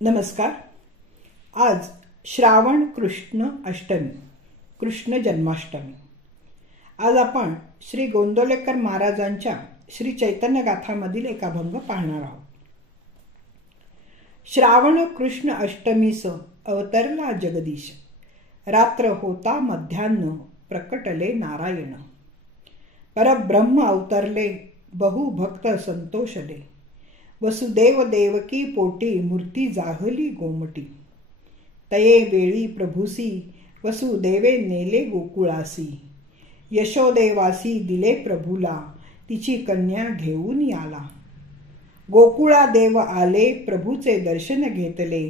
नमस्कार. आज श्रावण कृष्ण अष्टमी, कृष्ण जन्माष्टमी. आज आपण श्री गोंदवलेकर महाराजांच्या श्री चैतन्य गाथामधील एक अभंग पाहणार आहोत. श्रावण कृष्ण अष्टमीस अवतरला जगदीश, रात्र होता मध्यान्ह प्रकटले नारायण. परब्रह्म अवतरले बहु भक्त संतोषले, वसुदेव देवकी पोटी मूर्ती जाहली गोमटी. तये वेळी प्रभूसी वसुदेवे नेले गोकुळासी, यशोदेवासी दिले प्रभूला तिची कन्या घेऊन आला. गोकुळा देव आले प्रभूचे दर्शन घेतले,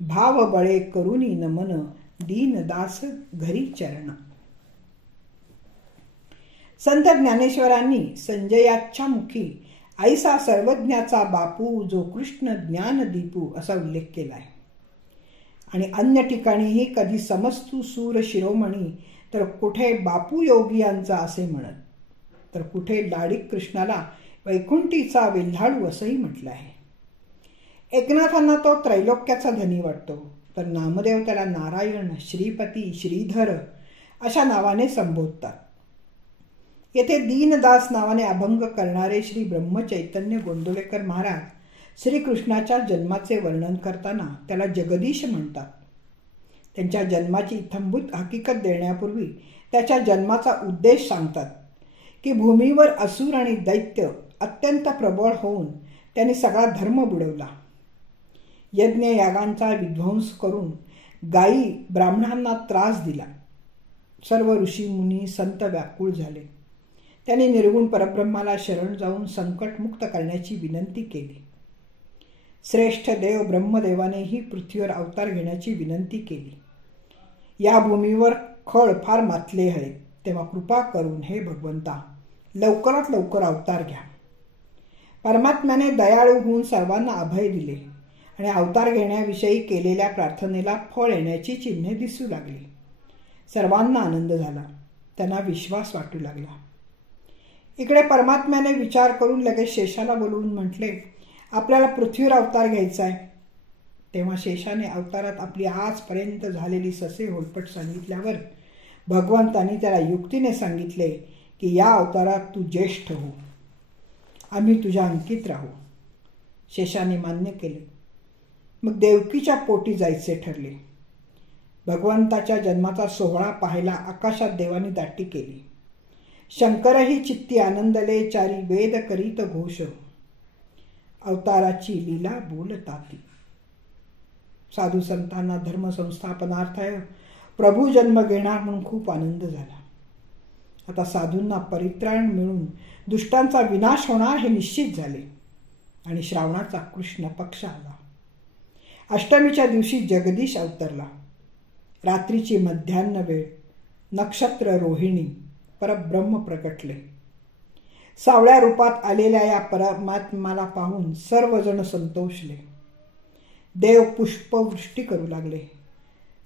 भाव बळे करुनी नमन दीनदास घरी चरण. संत ज्ञानेश्वरांनी संजयाच्या मुखी ऐसा सर्वज्ञाचा बापू जो कृष्ण ज्ञान दीपू असा उल्लेख केला आहे. आणि अन्य ठिकाणीही कधी समस्तू सूर शिरोमणी, तर कुठे बापू योगियांचा असे म्हणत, तर कुठे लाडिक कृष्णाला वैकुंठीचा वेल्हाळू असंही म्हटलं आहे. एकनाथांना तो त्रैलोक्याचा धनी वाटतो, तर नामदेव त्याला नारायण, श्रीपती, श्रीधर अशा नावाने संबोधतात. येथे दीनदास नावाने अभंग करणारे श्री ब्रह्मचैतन्य गोंदवलेकर महाराज श्रीकृष्णाच्या जन्माचे वर्णन करताना त्याला जगदीश म्हणतात. त्यांच्या जन्माची इत्थंभूत हकीकत देण्यापूर्वी त्याच्या जन्माचा उद्देश सांगतात की भूमीवर असुर आणि दैत्य अत्यंत प्रबळ होऊन त्यांनी सगळा धर्म बुडवला. यज्ञ यागांचा विध्वंस करून गायी ब्राह्मणांना त्रास दिला. सर्व ऋषी मुनी संत व्याकुळ झाले. त्यांनी निर्गुण परब्रह्माला शरण जाऊन संकटमुक्त करण्याची विनंती केली. श्रेष्ठ देव ब्रह्मदेवानेही पृथ्वीवर अवतार घेण्याची विनंती केली. या भूमीवर खळ फार मातले आहे, तेव्हा कृपा करून हे भगवंता लवकरात लवकर अवतार घ्या. परमात्म्याने दयाळू होऊन सर्वांना अभय दिले आणि अवतार घेण्याविषयी केलेल्या प्रार्थनेला फळ येण्याची चिन्हे दिसू लागली. सर्वांना आनंद झाला, त्यांना विश्वास वाटू लागला. इकडे परमात्म्याने विचार करून लगेच शेषाला बोलवून म्हटले, आपल्याला पृथ्वीवर अवतार घ्यायचा आहे. तेव्हा शेषाने अवतारात आपली आजपर्यंत झालेली ससे होलपट सांगितल्यावर भगवंतांनी त्याला युक्तीने सांगितले की या अवतारात तू ज्येष्ठ हो, आम्ही तुझ्या अंकित राहू. शेषाने मान्य केले. मग देवकीच्या पोटी जायचे ठरले. भगवंताच्या जन्माचा सोहळा पाहायला आकाशात देवानी दाटी केली. शंकरही चित्ती आनंदले, चारी वेद करीत घोष, अवताराची लीला बोलताती. साधू संतांना धर्म संस्थापनार्थ प्रभू जन्म घेणार म्हणून खूप आनंद झाला. आता साधूंना परित्राण मिळून दुष्टांचा विनाश होणार हे निश्चित झाले आणि श्रावणाचा कृष्ण पक्ष आला. अष्टमीच्या दिवशी जगदीश अवतरला. रात्रीची मध्यान्ह वेळ, नक्षत्र रोहिणी, परब्रह्म प्रकटले. सावळ्या रूपात आलेल्या या परमात्म्याला पाहून सर्वजण संतोषले. देव पुष्पवृष्टी करू लागले.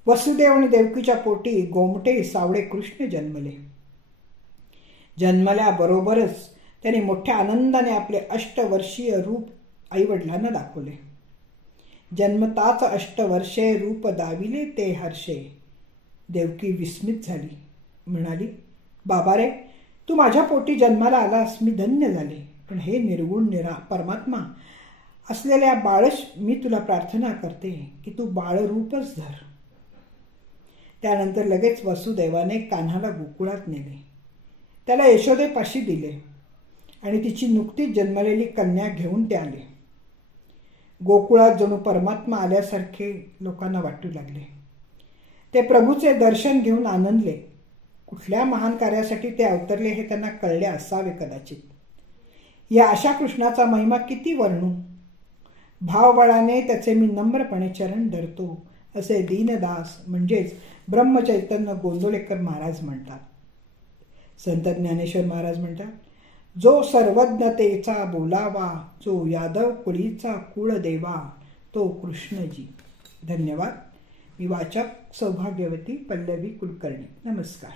वसुदेव आणि देवकीच्या पोटी गोमटे सावळे कृष्ण जन्मले. जन्मल्याबरोबरच त्यांनी मोठ्या आनंदाने आपले 8 वर्षीय रूप आईवडिलांना दाखवले. जन्मताच 8 वर्षे रूप दाविले ते हर्षे. देवकी विस्मित झाली, म्हणाली, बाबा रे, तू माझ्या पोटी जन्माला आलास, मी धन्य झाले. पण हे निर्गुण परमात्मा असलेल्या बाळच मी तुला प्रार्थना करते की तू बाळरूपच धर. त्यानंतर लगेच वसुदेवाने कान्हाला गोकुळात नेले. त्याला यशोदेपाशी दिले आणि तिची नुकतीच जन्मलेली कन्या घेऊन ते आले. गोकुळात जणू परमात्मा आल्यासारखे लोकांना वाटू लागले. ते प्रभूचे दर्शन घेऊन आनंदले. कुठल्या महान कार्यासाठी ते अवतरले हे त्यांना कळले असावे कदाचित. या अशा कृष्णाचा महिमा किती वर्णू. भावबळाने त्याचे मी नम्रपणे चरण धरतो असे दीनदास म्हणजेच ब्रह्मचैतन्य गोंदवलेकर महाराज म्हणतात. संत ज्ञानेश्वर महाराज म्हणतात, जो सर्वज्ञतेचा बोलावा, जो यादव कुळीचा कुळदेवा, तो कृष्णजी. धन्यवाद. मी वाचक सौभाग्यवती पल्लवी कुलकर्णी. नमस्कार.